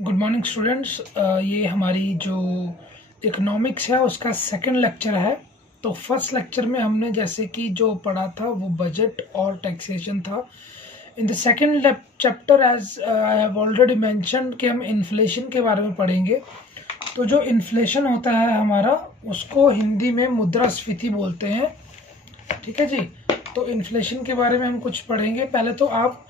Good morning students. ये हमारी जो इकोनॉमिक्स है उसका सेकंड लेक्चर है। तो फर्स्ट लेक्चर में हमने जैसे कि जो पढ़ा था वो बजट और टैक्सेशन था। In the second chapter as I have already mentioned कि हम इन्फ्लेशन के बारे में पढ़ेंगे। तो जो इन्फ्लेशन होता है हमारा, उसको हिंदी में मुद्रास्फीति बोलते हैं। ठीक है जी। तो इन्फ्लेशन के बारे में हम कुछ पढ़ेंगे। पहले तो आप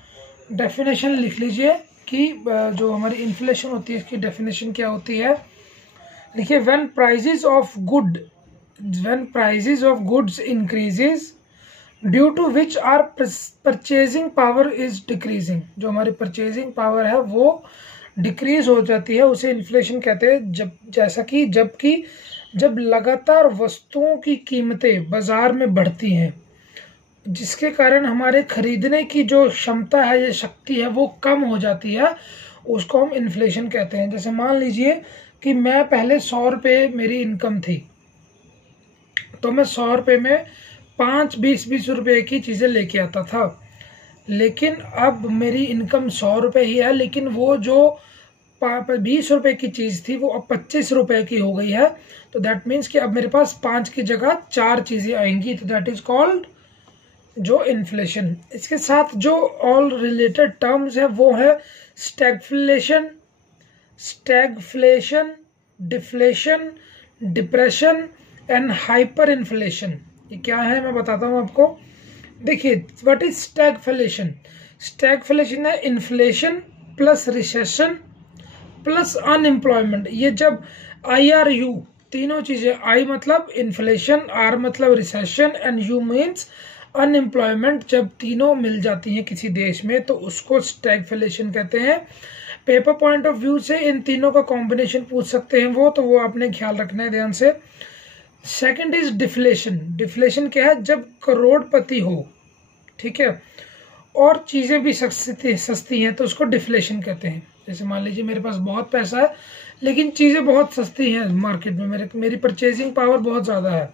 डेफिनेशन लिख लीजिए कि जो हमारी इन्फ्लेशन होती है इसकी डेफिनेशन क्या होती है। देखिए, when prices of goods increases due to which are purchasing power is decreasing. जो हमारी परचेजिंग पावर है वो डिक्रीज हो जाती है, उसे इन्फ्लेशन कहते हैं। जब लगातार वस्तुओं की कीमतें बाजार में बढ़ती हैं, जिसके कारण हमारे खरीदने की जो क्षमता है, ये शक्ति है, वो कम हो जाती है, उसको हम इन्फ्लेशन कहते हैं। जैसे मान लीजिए कि मैं पहले 100 रुपये मेरी इनकम थी, तो मैं 100 रुपये में 5-20 रुपये की चीज़ें लेके आता था। लेकिन अब मेरी इनकम 100 रुपये ही है, लेकिन वो जो 20 रुपये की चीज़ थी वो अब 25 रुपये की हो गई है। तो दैट मीन्स कि अब मेरे पास 5 की जगह 4 चीज़ें आएंगी। तो दैट इज़ कॉल्ड जो इन्फ्लेशन। इसके साथ जो ऑल रिलेटेड टर्म्स है वो है stagflation, deflation, depression and hyper inflation. ये क्या है मैं बताता हूँ आपको। देखिए, व्हाट इज स्टैगफ्लेशन। स्टैगफ्लेशन है inflation plus recession plus unemployment. ये जब IRU तीनों चीजें, I मतलब इन्फ्लेशन, R मतलब recession and U means unemployment, जब तीनों मिल जाती हैं किसी देश में तो उसको स्टैगफ्लेशन कहते हैं। पेपर पॉइंट ऑफ व्यू से इन तीनों का कॉम्बिनेशन पूछ सकते हैं तो वो आपने ख्याल रखना है ध्यान से। Second is deflation. डिफ्लेशन क्या है? जब करोड़पति हो, ठीक है, और चीजें भी सस्ती हैं तो उसको डिफ्लेशन कहते हैं। जैसे मान लीजिए मेरे पास बहुत पैसा है लेकिन चीजें बहुत सस्ती हैं मार्केट में, मेरी परचेजिंग पावर बहुत ज्यादा है,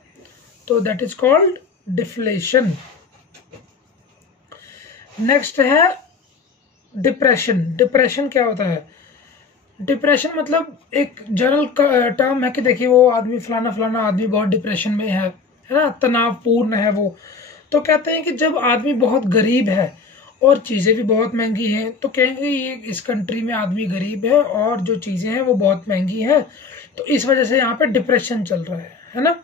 तो that is called deflation. Next है डिप्रेशन। डिप्रेशन क्या होता है? डिप्रेशन मतलब एक जनरल टर्म है कि देखिए वो आदमी फलाना आदमी बहुत डिप्रेशन में है ना, तनावपूर्ण है वो। तो कहते हैं कि जब आदमी बहुत गरीब है और चीज़ें भी बहुत महंगी हैं, तो कहेंगे ये इस कंट्री में आदमी गरीब है और जो चीज़ें हैं वो बहुत महंगी हैं, तो इस वजह से यहाँ पे डिप्रेशन चल रहा है ना।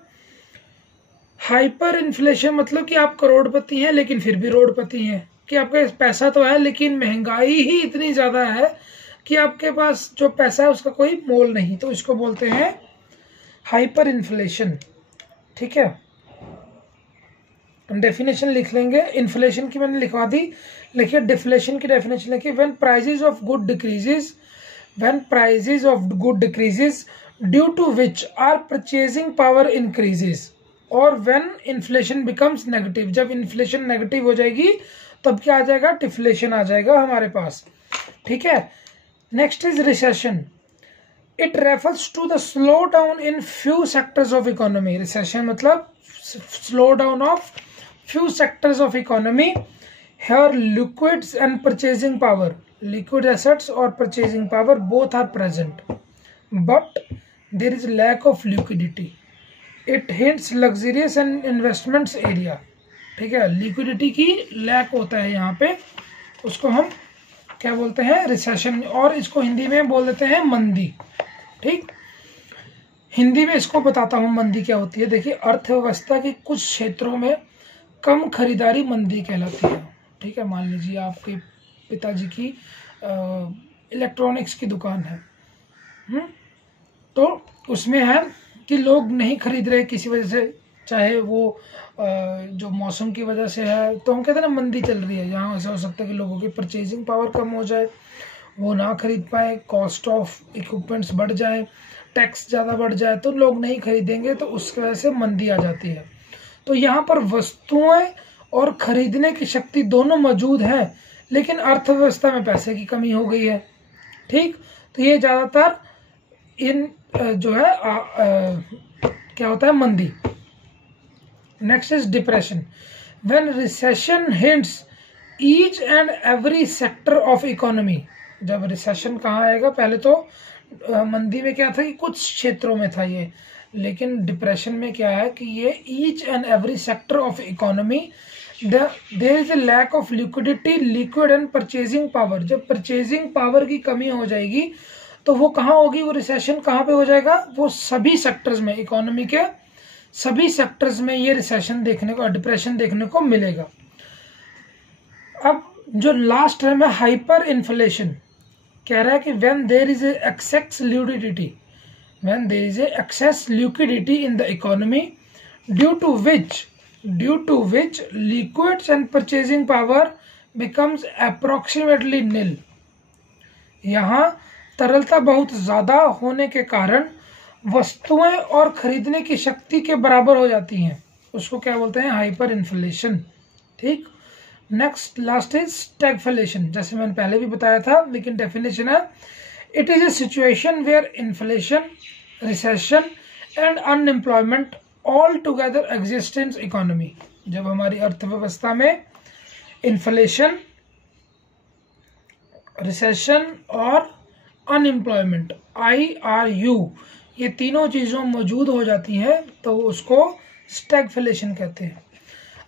हाइपर इन्फ्लेशन मतलब कि आप करोड़पति हैं लेकिन फिर भी रोडपति हैं, कि आपके पैसा तो है लेकिन महंगाई ही इतनी ज्यादा है कि आपके पास जो पैसा है उसका कोई मोल नहीं, तो इसको बोलते हैं हाइपर इन्फ्लेशन। ठीक है, हम डेफिनेशन लिख लेंगे। इन्फ्लेशन की मैंने लिखवा दी, लिखिए डिफ्लेशन की डेफिनेशन लिखिए। When prices of good decreases due to which are purchasing power increases, और व्हेन इन्फ्लेशन बिकम्स नेगेटिव। जब इन्फ्लेशन नेगेटिव हो जाएगी तब क्या आ जाएगा? डिफ्लेशन आ जाएगा हमारे पास। ठीक है। Next is recession. It refers to the slow down in few sectors of economy. Recession मतलब slow down of few sectors of economy. Here liquids and purchasing power, liquid assets और purchasing power both are present, but there is lack of liquidity. It hints luxurious and investments area. ठीक है, liquidity की lack होता है यहाँ पे, उसको हम क्या बोलते हैं? रिसेशन, और इसको हिंदी में बोल देते हैं मंदी। ठीक, हिंदी में इसको बताता हूँ मंदी क्या होती है। देखिए, अर्थव्यवस्था के कुछ क्षेत्रों में कम खरीदारी मंदी कहलाती है। ठीक है, मान लीजिए आपके पिताजी की इलेक्ट्रॉनिक्स की दुकान है, तो उसमें है कि लोग नहीं खरीद रहे किसी वजह से, चाहे वो जो मौसम की वजह से है, तो हम कहते हैं ना मंदी चल रही है। यहाँ ऐसा हो सकता है कि लोगों की परचेजिंग पावर कम हो जाए, वो ना खरीद पाए, कॉस्ट ऑफ इक्विपमेंट्स बढ़ जाए, टैक्स ज़्यादा बढ़ जाए, तो लोग नहीं खरीदेंगे, तो उसकी वजह से मंदी आ जाती है। तो यहाँ पर वस्तुएं और खरीदने की शक्ति दोनों मौजूद हैं, लेकिन अर्थव्यवस्था में पैसे की कमी हो गई है। ठीक, तो ये ज़्यादातर इन जो है क्या होता है? मंदी। Next is depression. When recession hits each and every sector of economy, जब रिसेशन कहाँ आएगा, पहले तो मंदी में क्या था कि कुछ क्षेत्रों में था ये, लेकिन डिप्रेशन में क्या है कि ये each and every sector of economy there is a lack of liquidity, liquid and purchasing power. जब परचेजिंग पावर की कमी हो जाएगी तो वो कहाँ होगी, वो रिसेशन कहाँ पे हो जाएगा, वो सभी सेक्टर्स में, इकोनॉमी के सभी सेक्टर्स में ये रिसेशन देखने को, डिप्रेशन देखने को मिलेगा। अब जो लास्ट टर्म है हाइपर इन्फ्लेशन, कह रहा है कि when there is excess liquidity, when there is excess liquidity in the economy due to which liquids and purchasing power becomes approximately nil. यहाँ तरलता बहुत ज्यादा होने के कारण वस्तुएं और खरीदने की शक्ति के बराबर हो जाती हैं, उसको क्या बोलते हैं, हाइपर इन्फ्लेशन। ठीक, नेक्स्ट लास्ट इज स्टैगफ्लेशन, जैसे मैंने पहले भी बताया था, लेकिन डेफिनेशन है, it is a situation where inflation, recession and unemployment all together exist in economy. जब हमारी अर्थव्यवस्था में इन्फ्लेशन, रिसेशन और अनएम्प्लॉयमेंट IRU ये तीनों चीज़ों मौजूद हो जाती हैं तो उसको स्टैगफ्लेशन कहते हैं।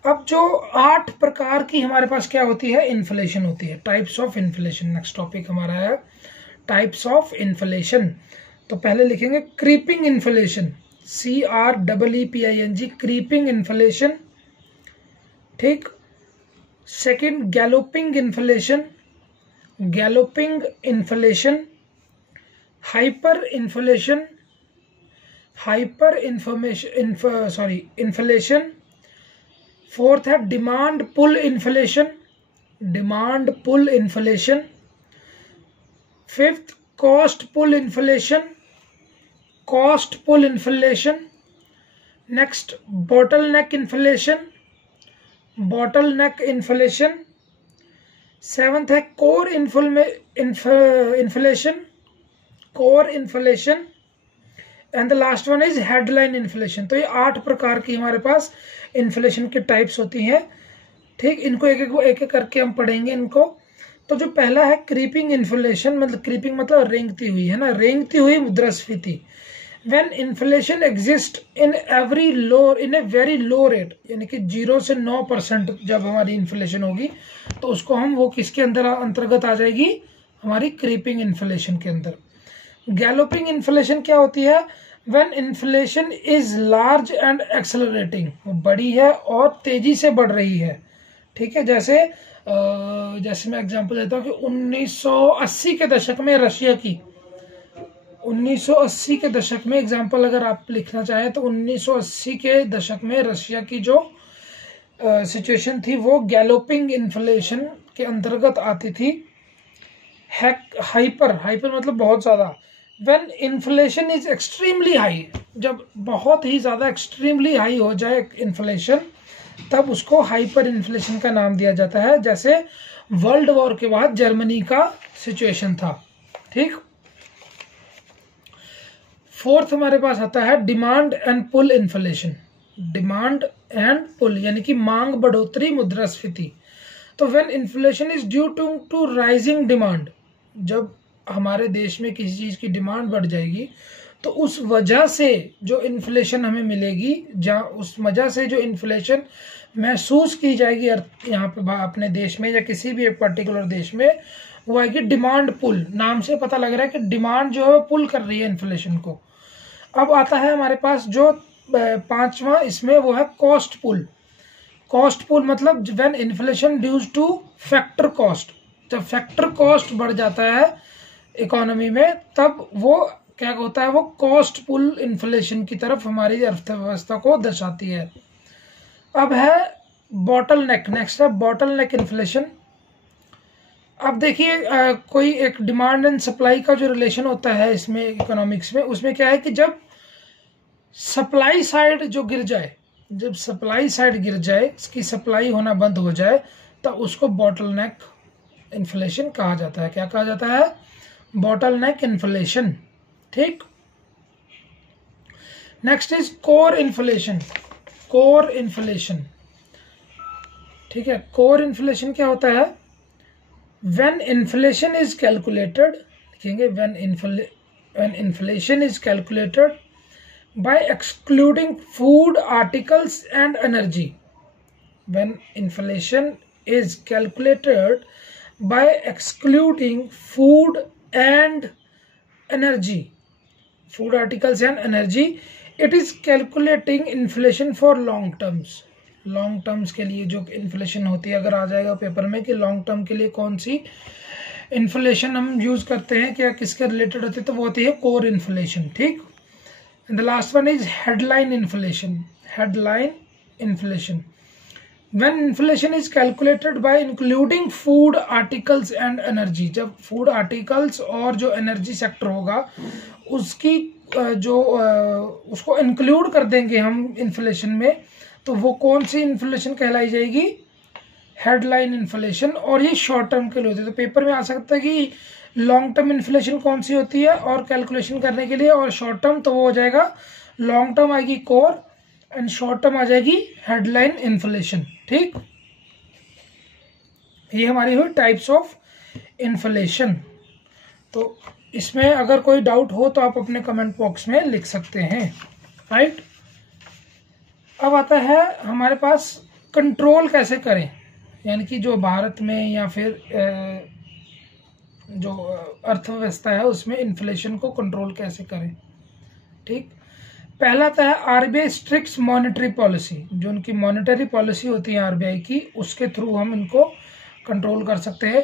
अब जो 8 प्रकार की हमारे पास क्या होती है, इन्फ्लेशन होती है, types of inflation. Next topic हमारा है टाइप्स ऑफ इन्फ्लेशन। तो पहले लिखेंगे creeping inflation, CREEPING, creeping inflation. ठीक, second galloping inflation, galloping inflation, hyper inflation, inflation. Fourth है demand pull inflation, demand pull inflation. Fifth cost pull inflation, cost pull inflation. Next bottle neck inflation, bottle neck inflation. Seventh है core inflation, core inflation. And the last one is headline inflation. तो ये 8 प्रकार की हमारे पास inflation की types होती हैं। ठीक, इनको एक एक करके हम पढ़ेंगे इनको। तो जो पहला है क्रीपिंग इन्फ्लेशन, मतलब क्रीपिंग मतलब रेंगती हुई, है ना, रेंगती हुई मुद्रास्फीति। When inflation exist in every low, in a very low rate, यानी कि 0 से 9% जब हमारी इन्फ्लेशन होगी तो उसको हम, वो किसके अंदर अंतर्गत आ जाएगी, हमारी क्रीपिंग इन्फ्लेशन के अंदर। गैलोपिंग इन्फ्लेशन क्या होती है, when inflation is large and accelerating, वो बड़ी है और तेजी से बढ़ रही है। ठीक है, जैसे मैं एग्जांपल देता हूँ कि 1980 के दशक में रशिया की, 1980 के दशक में एग्जांपल अगर आप लिखना चाहें तो 1980 के दशक में रशिया की जो सिचुएशन थी वो गैलोपिंग इन्फ्लेशन के अंतर्गत आती थी। हाइपर मतलब बहुत ज्यादा। When inflation is extremely high, जब बहुत ही ज्यादा एक्सट्रीमली हाई हो जाए इन्फ्लेशन, तब उसको हाइपर इन्फ्लेशन का नाम दिया जाता है। जैसे वर्ल्ड वॉर के बाद जर्मनी का सिचुएशन था। ठीक, फोर्थ हमारे पास आता है demand and pull inflation, demand and pull यानी कि मांग बढ़ोतरी मुद्रास्फीति। तो when inflation is due to rising demand, जब हमारे देश में किसी चीज की डिमांड बढ़ जाएगी तो उस वजह से जो इन्फ्लेशन हमें मिलेगी, जहाँ उस वजह से जो इन्फ्लेशन महसूस की जाएगी यहाँ पे अपने देश में या किसी भी एक पर्टिकुलर देश में, वो आएगी डिमांड पुल। नाम से पता लग रहा है कि डिमांड जो है पुल कर रही है इन्फ्लेशन को। अब आता है हमारे पास जो 5वां इसमें, वो है कॉस्ट पुल। कॉस्ट पुल मतलब when inflation dues to factor cost, जब फैक्टर कॉस्ट बढ़ जाता है इकोनॉमी में तब वो क्या होता है, वो कॉस्ट पुल इन्फ्लेशन की तरफ हमारी अर्थव्यवस्था को दर्शाती है। अब है बॉटल नेक, नेक्स्ट है बॉटल नेक इन्फ्लेशन। अब देखिए कोई एक डिमांड एंड सप्लाई का जो रिलेशन होता है इसमें इकोनॉमिक्स में, उसमें क्या है कि जब सप्लाई साइड जो गिर जाए, जब सप्लाई साइड गिर जाए, इसकी सप्लाई होना बंद हो जाए, तब उसको बॉटल नेक इन्फ्लेशन कहा जाता है। क्या कहा जाता है, बॉटल नेक इन्फ्लेशन। ठीक, next is core inflation, core inflation. ठीक है, कोर इन्फ्लेशन क्या होता है, व्हेन इन्फ्लेशन इज कैलकुलेटेड, लिखेंगे when inflation is calculated by excluding food articles and energy, when inflation is calculated by excluding food and energy, food articles and energy, it is calculating inflation for long terms. Long terms के लिए जो inflation होती है, अगर आ जाएगा paper में कि long term के लिए कौन सी इन्फ्लेशन हम यूज करते हैं, क्या किसके रिलेटेड होती है, तो वो होती है कोर इन्फ्लेशन, ठीक। And the last one is headline inflation. Headline inflation, when inflation is calculated by including food articles and energy, जब food articles और जो energy sector होगा उसकी जो उसको include कर देंगे हम inflation में, तो वो कौन सी inflation कहलाई जाएगी, headline inflation। और ये short term के लिए होती है, तो पेपर में आ सकता है कि long term inflation कौन सी होती है और calculation करने के लिए, और short term तो वो हो जाएगा, long term आएगी core एंड शॉर्ट टर्म आ जाएगी हेडलाइन इन्फ्लेशन, ठीक। ये हमारी हुई टाइप्स ऑफ इन्फ्लेशन। तो इसमें अगर कोई डाउट हो तो आप अपने कमेंट बॉक्स में लिख सकते हैं, राइट। अब आता है हमारे पास कंट्रोल कैसे करें, यानी कि जो भारत में या फिर जो अर्थव्यवस्था है उसमें इन्फ्लेशन को कंट्रोल कैसे करें, ठीक। पहला आता है आरबीआई स्ट्रिक्ट मॉनेटरी पॉलिसी, जो उनकी मॉनेटरी पॉलिसी होती है आरबीआई की, उसके थ्रू हम इनको कंट्रोल कर सकते हैं।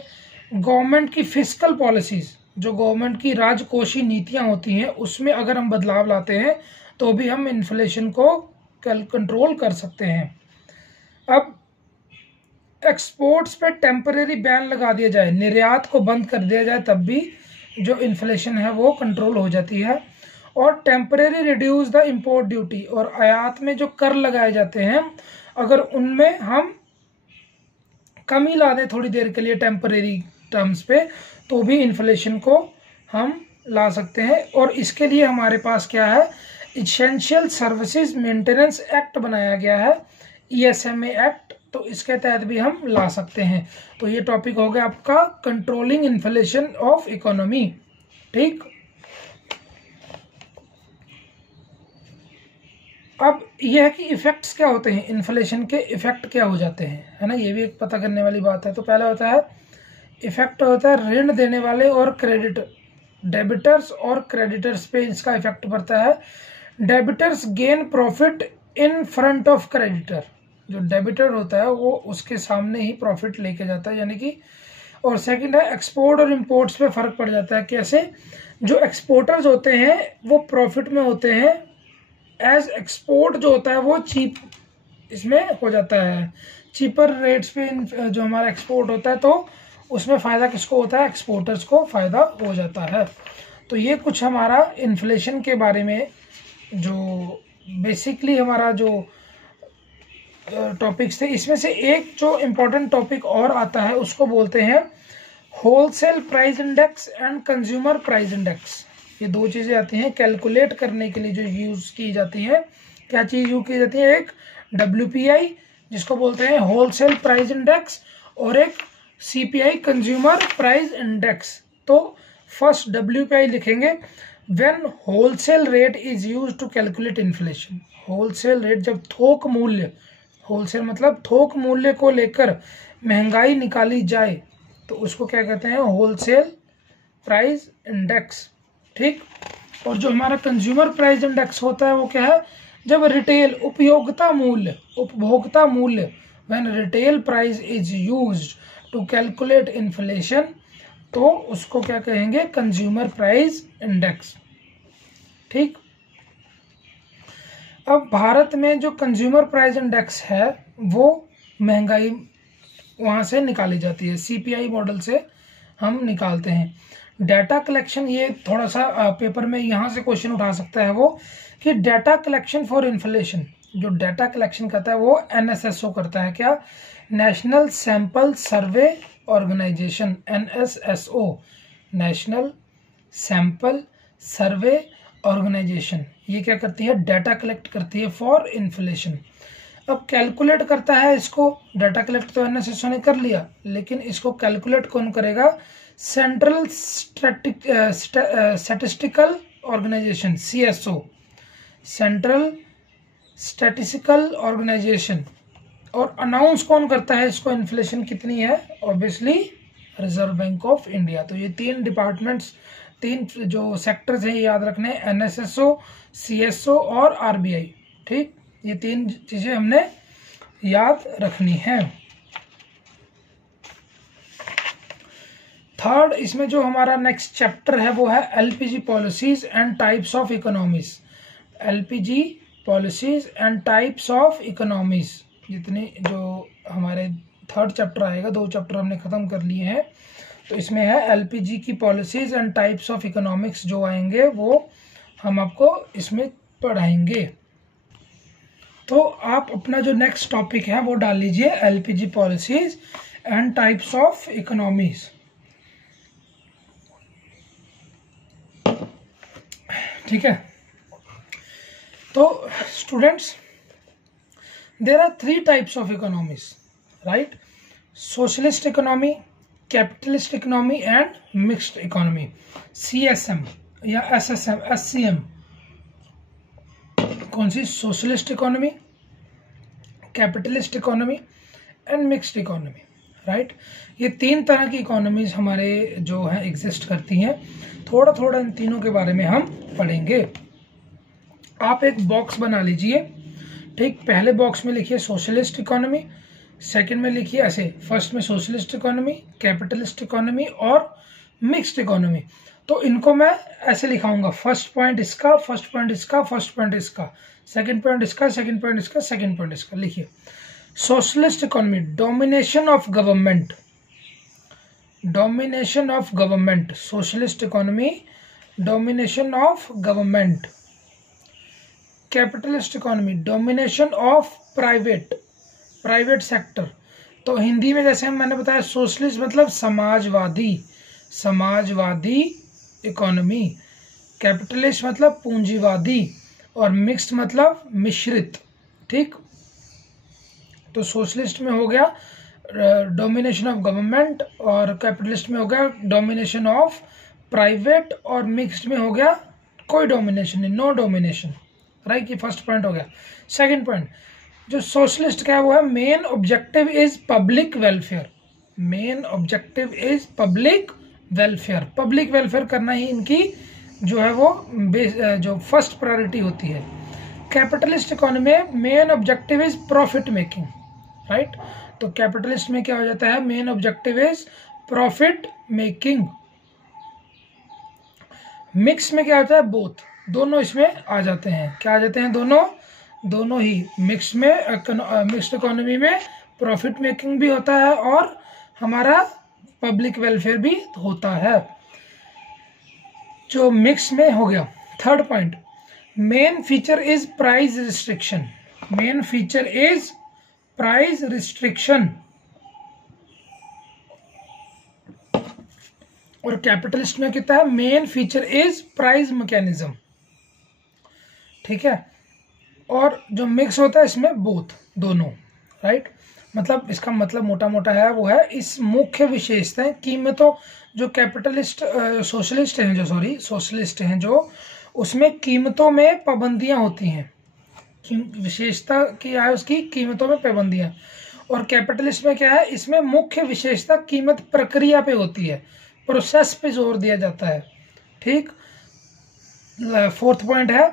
गवर्नमेंट की फिस्कल पॉलिसीज, जो गवर्नमेंट की राजकोषीय नीतियां होती हैं, उसमें अगर हम बदलाव लाते हैं तो भी हम इन्फ्लेशन को कंट्रोल कर सकते हैं। अब एक्सपोर्ट्स पे टेम्परेरी बैन लगा दिया जाए, निर्यात को बंद कर दिया जाए, तब भी जो इन्फ्लेशन है वो कंट्रोल हो जाती है। और temporary reduce the import duty, और आयात में जो कर लगाए जाते हैं अगर उनमें हम कमी ला दें थोड़ी देर के लिए टेम्परेरी टर्म्स पे, तो भी इन्फ्लेशन को हम ला सकते हैं। और इसके लिए हमारे पास क्या है, इसेंशियल सर्विसेज मेंटेनेंस एक्ट बनाया गया है, ESMA एक्ट, तो इसके तहत भी हम ला सकते हैं। तो ये टॉपिक हो गया आपका कंट्रोलिंग इन्फ्लेशन ऑफ इकोनॉमी, ठीक। अब यह है कि इफेक्ट्स क्या होते हैं, इन्फ्लेशन के इफेक्ट क्या हो जाते हैं, है ना, ये भी एक पता करने वाली बात है। तो पहला होता है इफेक्ट होता है ऋण देने वाले और डेबिटर्स और क्रेडिटर्स पे इसका इफेक्ट पड़ता है। Debtors gain profit in front of creditor, जो डेबिटर होता है वो उसके सामने ही प्रॉफिट लेके जाता है, यानी कि। और सेकंड है एक्सपोर्ट और इंपोर्ट्स पे फर्क पड़ जाता है। कैसे, जो एक्सपोर्टर्स होते हैं वो प्रॉफिट में होते हैं, एज एक्सपोर्ट जो होता है वो चीप इसमें हो जाता है, चीपर रेट्स पे जो हमारा एक्सपोर्ट होता है, तो उसमें फ़ायदा किसको होता है, एक्सपोर्टर्स को फ़ायदा हो जाता है। तो ये कुछ हमारा इन्फ्लेशन के बारे में जो बेसिकली हमारा जो टॉपिक्स थे, इसमें से एक जो इम्पोर्टेंट टॉपिक और आता है उसको बोलते हैं wholesale price index and consumer price index. ये दो चीज़ें आती हैं कैलकुलेट करने के लिए जो यूज़ की जाती है। क्या चीज़ यूज़ की जाती है, एक WPI जिसको बोलते हैं होलसेल प्राइस इंडेक्स, और एक CPI कंज्यूमर प्राइस इंडेक्स। तो फर्स्ट WPI लिखेंगे, when wholesale rate is used to calculate inflation. Wholesale rate, जब थोक मूल्य, होलसेल मतलब थोक मूल्य को लेकर महंगाई निकाली जाए तो उसको क्या कहते हैं, होलसेल प्राइस इंडेक्स, ठीक। और जो हमारा कंज्यूमर प्राइस इंडेक्स होता है वो क्या है, जब रिटेल उपभोक्ता मूल्य when retail price is used to calculate inflation, तो उसको क्या कहेंगे, कंज्यूमर प्राइस इंडेक्स, ठीक। अब भारत में जो कंज्यूमर प्राइस इंडेक्स है वो महंगाई वहाँ से निकाली जाती है, CPI मॉडल से हम निकालते हैं। डाटा कलेक्शन, ये थोड़ा सा पेपर में यहाँ से क्वेश्चन उठा सकता है वो, कि डाटा कलेक्शन फॉर इन्फ्लेशन, जो डाटा कलेक्शन करता है वो NSSO करता है। क्या, national sample survey organisation, NSSO, national sample survey organisation, ये क्या करती है, डाटा कलेक्ट करती है फॉर इन्फ्लेशन। अब कैलकुलेट करता है इसको, डाटा कलेक्ट तो एनएसएसओ ने कर लिया, लेकिन इसको कैलकुलेट कौन करेगा? Central statistical organisation, CSO, central statistical organisation. और अनाउंस कौन करता है इसको, इन्फ्लेशन कितनी है? Obviously Reserve Bank of India. तो ये तीन डिपार्टमेंट्स, तीन जो सेक्टर्स हैं याद रखने, एनएसएसओ, सीएसओ और आरबीआई। ठीक, ये तीन चीजें हमने याद रखनी है। थर्ड, इसमें जो हमारा नेक्स्ट चैप्टर है वो है LPG policies and types of economies. LPG policies and types of economies, जितने जो हमारे थर्ड चैप्टर आएगा, 2 चैप्टर हमने खत्म कर लिए हैं, तो इसमें है एलपीजी की policies and types of economics जो आएंगे वो हम आपको इसमें पढ़ाएंगे। तो आप अपना जो नेक्स्ट टॉपिक है वो डाल लीजिए, LPG policies and types of economies. ठीक है, तो students, there are 3 types of economies, right? Socialist economy, capitalist economy and mixed economy, CSM या एसएसएम, एससीएम। कौन सी? Socialist economy, capitalist economy and mixed economy, right? ये 3 तरह की economies हमारे जो है एग्जिस्ट करती हैं। थोड़ा थोड़ा इन तीनों के बारे में हम पढ़ेंगे। आप एक बॉक्स बना लीजिए, ठीक? पहले बॉक्स में लिखिए सोशलिस्ट इकोनॉमी, सेकंड में लिखिए ऐसे, फर्स्ट में सोशलिस्ट इकोनॉमी, कैपिटलिस्ट इकोनॉमी और मिक्स्ड इकोनॉमी। तो इनको मैं ऐसे लिखाऊंगा, फर्स्ट पॉइंट इसका, फर्स्ट पॉइंट इसका, फर्स्ट पॉइंट इसका, सेकंड पॉइंट इसका, सेकंड पॉइंट इसका, सेकंड पॉइंट इसका। लिखिए socialist economy, domination of government, domination of government. Socialist economy, domination of government. Capitalist economy, domination of private, private sector. तो हिंदी में जैसे मैंने बताया, सोशलिस्ट मतलब समाजवादी, समाजवादी इकोनॉमी। कैपिटलिस्ट मतलब पूंजीवादी, और मिक्स्ड मतलब मिश्रित। ठीक, तो सोशलिस्ट में हो गया डोमिनेशन ऑफ गवर्नमेंट, और कैपिटलिस्ट में हो गया डोमिनेशन ऑफ प्राइवेट, और मिक्स्ड में हो गया कोई डोमिनेशन नहीं, नो डोमिनेशन, राइट? ये फर्स्ट पॉइंट हो गया। सेकंड पॉइंट जो सोशलिस्ट का है वो है main objective is public welfare, main objective is public welfare. Public welfare करना ही इनकी जो है वो जो फर्स्ट प्रायोरिटी होती है। कैपिटलिस्ट इकोनॉमी में main objective is profit making, right? तो कैपिटलिस्ट में क्या हो जाता है? Main objective is profit making. Mix में क्या होता है? बोथ, दोनों इसमें आ जाते हैं। क्या आ जाते हैं? दोनों ही। मिक्स में, मिक्स्ड इकोनॉमी में प्रॉफिट मेकिंग भी होता है और हमारा पब्लिक वेलफेयर भी होता है, जो मिक्स में हो गया। Third point, main feature is price restriction, main feature is price restriction. और कैपिटलिस्ट में कितना है? Main feature is price mechanism. ठीक है, और जो मिक्स होता है इसमें बोथ, दोनों, राइट? मतलब इसका मतलब मोटा मोटा है वो है इस मुख्य विशेषताएं कीमतों, जो कैपिटलिस्ट सोशलिस्ट हैं जो, सॉरी सोशलिस्ट हैं जो, उसमें कीमतों में पाबंदियां होती हैं। विशेषता क्या है उसकी? कीमतों में पाबंदियां। और कैपिटलिस्ट में क्या है? इसमें मुख्य विशेषता कीमत प्रक्रिया पे होती है, प्रोसेस पे जोर दिया जाता है। ठीक, फोर्थ पॉइंट है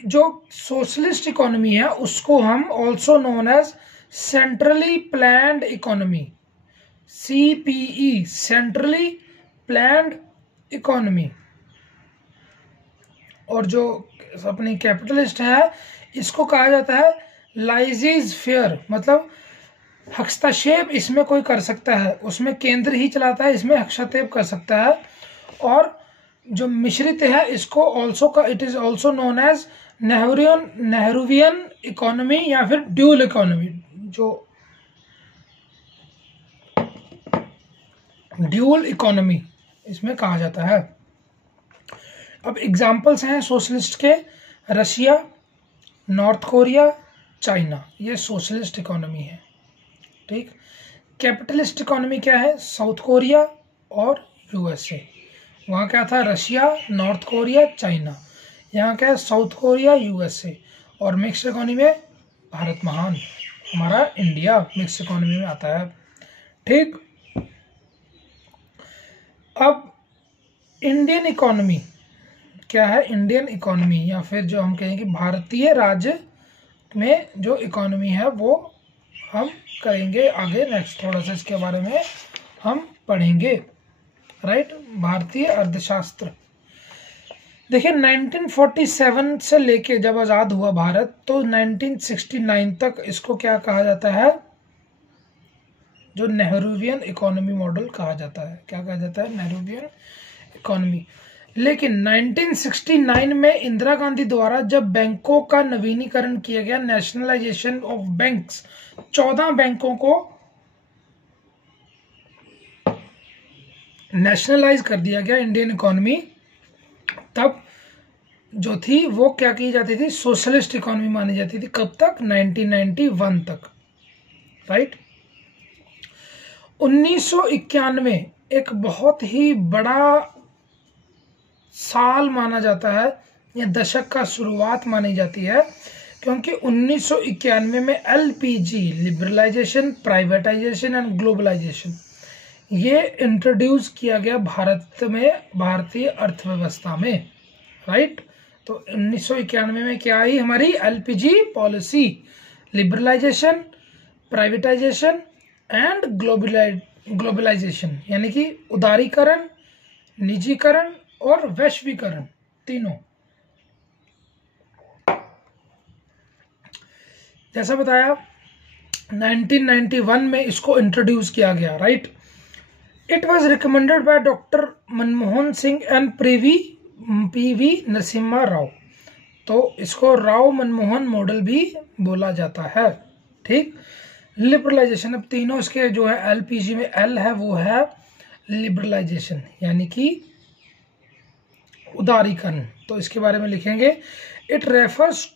जो सोशलिस्ट इकोनॉमी है उसको हम also known as centrally planned economy, CPE, centrally planned economy. और जो अपनी कैपिटलिस्ट है इसको कहा जाता है लाइजीज फेयर, मतलब हस्तक्षेप इसमें कोई कर सकता है, उसमें केंद्र ही चलाता है, इसमें हस्तक्षेप कर सकता है। और जो मिश्रित है इसको ऑल्सो का it is also known as Nehruvian economy या फिर ड्यूल इकोनॉमी, जो ड्यूल इकोनॉमी इसमें कहा जाता है। अब एग्जाम्पल्स हैं सोशलिस्ट के, रशिया, नॉर्थ कोरिया, चाइना, ये सोशलिस्ट इकोनॉमी है। ठीक। कैपिटलिस्ट इकोनॉमी क्या है? साउथ कोरिया और यूएसए। वहाँ क्या था? Russia, North Korea, China. यहाँ क्या है? South Korea, USA. और मिक्स इकोनॉमी में भारत महान, हमारा इंडिया मिक्स इकोनॉमी में आता है। ठीक। अब इंडियन इकोनॉमी क्या है? इंडियन इकोनॉमी या फिर जो हम कहें कि भारतीय राज्य में जो इकोनॉमी है वो हम करेंगे आगे, नेक्स्ट थोड़ा सा इसके बारे में हम पढ़ेंगे। राइट। भारतीय अर्थशास्त्र। देखिए 1947 से लेके जब आज़ाद हुआ भारत तो 1969 तक इसको क्या कहा जाता है? जो नेहरूवियन इकोनॉमी मॉडल कहा जाता है। क्या कहा जाता है? Nehruvian economy. लेकिन 1969 में इंदिरा गांधी द्वारा जब बैंकों का नवीनीकरण किया गया, नेशनलाइजेशन ऑफ बैंक्स, 14 बैंकों को नेशनलाइज कर दिया गया इंडियन इकोनॉमी, तब जो थी वो क्या की जाती थी? सोशलिस्ट इकोनॉमी मानी जाती थी। कब तक? 1991 तक। राइट। 1991 एक बहुत ही बड़ा साल माना जाता है, या दशक का शुरुआत मानी जाती है, क्योंकि 1991 में LPG, liberalisation, privatisation and globalisation, ये इंट्रोड्यूस किया गया भारत में, भारतीय अर्थव्यवस्था में। राइट। तो 1991 में क्या आई? हमारी LPG policy, liberalisation, privatisation and globalisation, यानी कि उदारीकरण, निजीकरण और वैश्वीकरण, तीनों। जैसा बताया 1991 में इसको इंट्रोड्यूस किया गया। Right. It was recommended by doctor Manmohan Singh and PV Narasimha Rao. तो इसको राव मनमोहन मॉडल भी बोला जाता है। ठीक। लिबरलाइजेशन, अब तीनों इसके जो है एलपीजी में एल है वो है लिबरलाइजेशन, यानी कि उदारीकरण। तो इसके बारे में लिखेंगे, it refers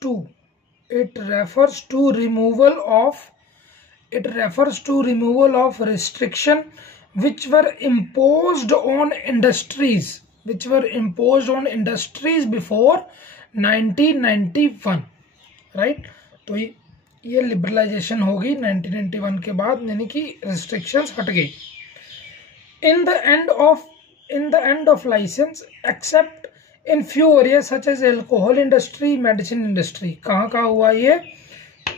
to removal of restriction which were imposed on industries before 1991। Right. तो ये लिबरलाइजेशन होगी 1991 के बाद, यानी कि रिस्ट्रिक्शंस हट गई। In the end of licence except in few areas such as alcohol industry, medicine industry. कहाँ हुआ ये?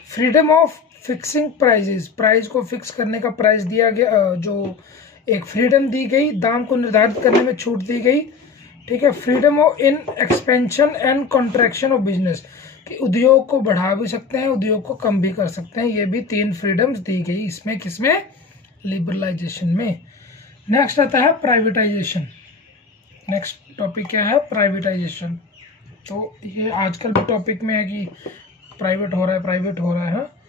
Freedom of fixing prices, price को फिक्स करने का प्राइस दिया गया, जो एक फ्रीडम दी गई, दाम को निर्धारित करने में छूट दी गई। ठीक है। Freedom of in expansion and contraction of business, कि उद्योग को बढ़ा भी सकते हैं, उद्योग को कम भी कर सकते हैं। ये भी 3 फ्रीडम्स दी गई इसमें, किसमें? लिबरलाइजेशन में। नेक्स्ट आता है प्राइवेटाइजेशन। नेक्स्ट टॉपिक क्या है? प्राइवेटाइजेशन। तो ये आजकल भी टॉपिक में है कि प्राइवेट हो रहा है।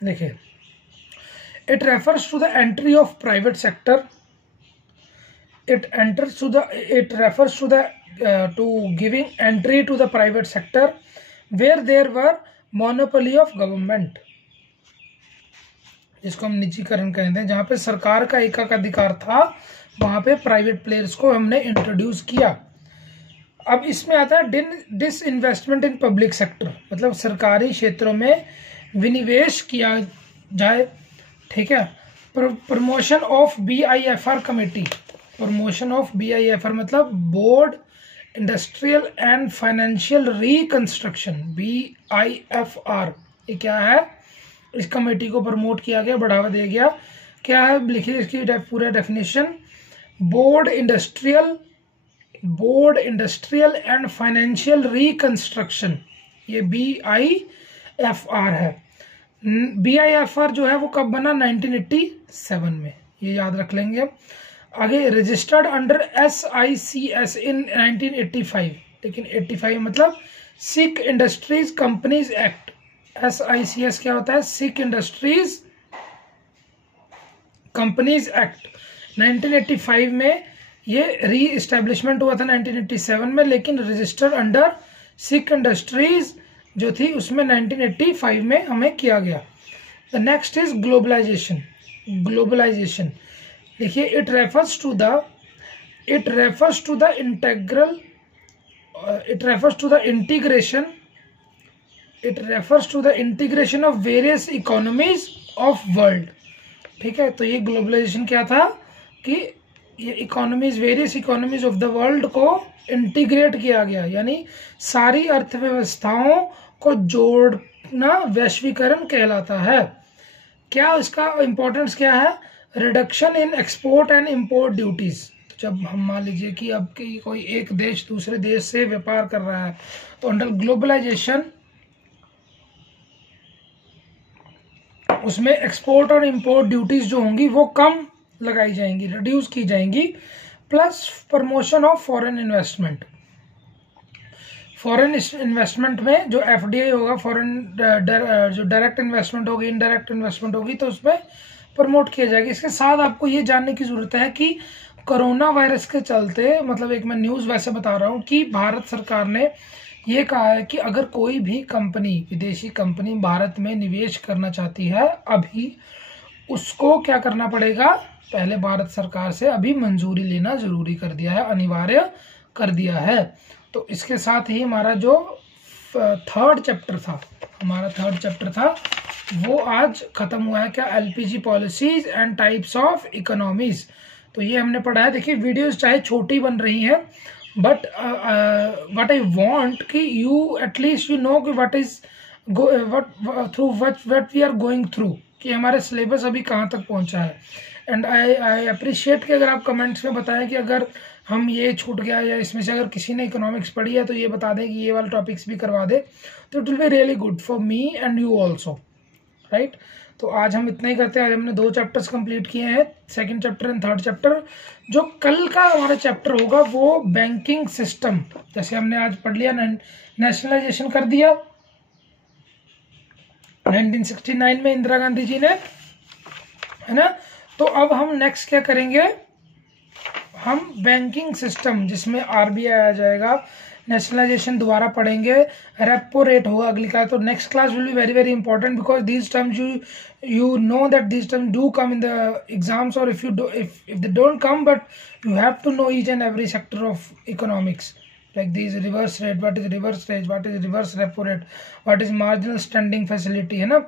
देखिए, it refers to the entry of private sector, it refers to giving entry to the private sector where there were monopoly of government, जिसको हम निजीकरण कहते हैं। जहां पे सरकार का एकाधिकार था, वहां पे प्राइवेट प्लेयर्स को हमने इंट्रोड्यूस किया। अब इसमें आता है डिसइन्वेस्टमेंट इन पब्लिक सेक्टर, मतलब सरकारी क्षेत्रों में विनिवेश किया जाए। ठीक है। Promotion of BIFR committee, promotion of BIFR मतलब board industrial and financial reconstruction, BIFR। ये क्या है? इस कमेटी को प्रमोट किया गया, बढ़ावा दिया गया। क्या है? लिखिए इसकी पूरा definition. Board industrial and financial reconstruction, ये BIFR है। BIFR जो है वो कब बना? 1987 में, ये याद रख लेंगे हम। आगे रजिस्टर्ड अंडर SICS इन 1985, लेकिन 85 मतलब Sikh industries companies act. SICS क्या होता है? Sikh industries companies act. 1985 में ये री इस्टेब्लिशमेंट हुआ था 1987 में, लेकिन रजिस्टर्ड अंडर सिख इंडस्ट्रीज जो थी उसमें 1985 में हमें किया गया। The next is globalisation. Globalisation देखिए, it refers to the integration of various economies of world. ठीक है, तो ये ग्लोबलाइजेशन क्या था कि ये various economies of the world को इंटीग्रेट किया गया, यानी सारी अर्थव्यवस्थाओं को जोड़ना वैश्वीकरण कहलाता है। क्या इसका इंपॉर्टेंस क्या है? Reduction in export and import duties. तो जब हम मान लीजिए कि अब कोई एक देश दूसरे देश से व्यापार कर रहा है, तो अंडर ग्लोबलाइजेशन उसमें एक्सपोर्ट और इंपोर्ट ड्यूटीज जो होंगी वो कम लगाई जाएंगी, रिड्यूस की जाएंगी। Plus promotion of foreign investment. Foreign investment में जो एफडीआई होगा, फॉरेन जो डायरेक्ट इन्वेस्टमेंट होगी, इनडायरेक्ट इन्वेस्टमेंट होगी, तो उसमें प्रमोट किया जाएगा। इसके साथ आपको ये जानने की जरूरत है कि कोरोना वायरस के चलते, मतलब एक मैं न्यूज़ वैसे बता रहा हूँ कि भारत सरकार ने ये कहा है कि अगर कोई भी कंपनी, विदेशी कंपनी भारत में निवेश करना चाहती है, अभी उसको क्या करना पड़ेगा? पहले भारत सरकार से अभी मंजूरी लेना जरूरी कर दिया है, अनिवार्य कर दिया है। तो इसके साथ ही हमारा जो थर्ड चैप्टर था वो आज खत्म हुआ है। क्या? LPG policies and types of economies. तो ये हमने पढ़ा है। देखिए, वीडियोस चाहे छोटी बन रही हैं, बट व्हाट आई वांट कि यू एटलीस्ट यू नो कि what we are going through, कि हमारे सिलेबस अभी कहाँ तक पहुँचा है। एंड आई अप्रिशिएट कि अगर आप कमेंट्स में बताएं कि अगर हम ये छूट गया, या इसमें से अगर किसी ने इकोनॉमिक्स पढ़ी है तो ये बता दें कि ये वाला टॉपिक्स भी करवा दे, तो it will be really good for me and you also, right. तो आज हम इतना ही करते हैं। आज हमने 2 चैप्टर्स कंप्लीट किए हैं, second chapter and third chapter. जो कल का हमारा चैप्टर होगा वो बैंकिंग सिस्टम। जैसे हमने आज पढ़ लिया, नेशनलाइजेशन कर दिया 1969 में इंदिरा गांधी जी ने, है ना। तो अब हम नेक्स्ट क्या करेंगे? हम बैंकिंग सिस्टम, जिसमें आरबीआई आ जाएगा, नेशनलाइजेशन दोबारा पढ़ेंगे, रेपो रेट होगा अगली क्लास। तो next class will be very very important because these terms you know that these terms do come in the exams, or if they don't come, but you have to know each and every sector of economics, like these reverse rate, what is reverse rate, what is reverse repo rate, what is marginal standing facility, है ना।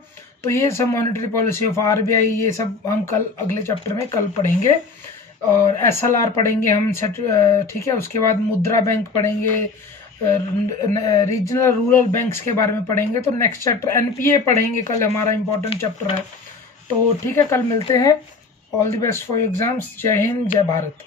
तो ये सब monetary policy of RBI, ये सब हम कल अगले चैप्टर में कल पढ़ेंगे। और एसएलआर पढ़ेंगे हम, ठीक है। उसके बाद मुद्रा बैंक पढ़ेंगे, रीजनल रूरल बैंक्स के बारे में पढ़ेंगे। तो नेक्स्ट चैप्टर एनपीए पढ़ेंगे कल, हमारा इंपॉर्टेंट चैप्टर है। तो ठीक है, कल मिलते हैं। All the best for exams. जय हिंद, जय भारत।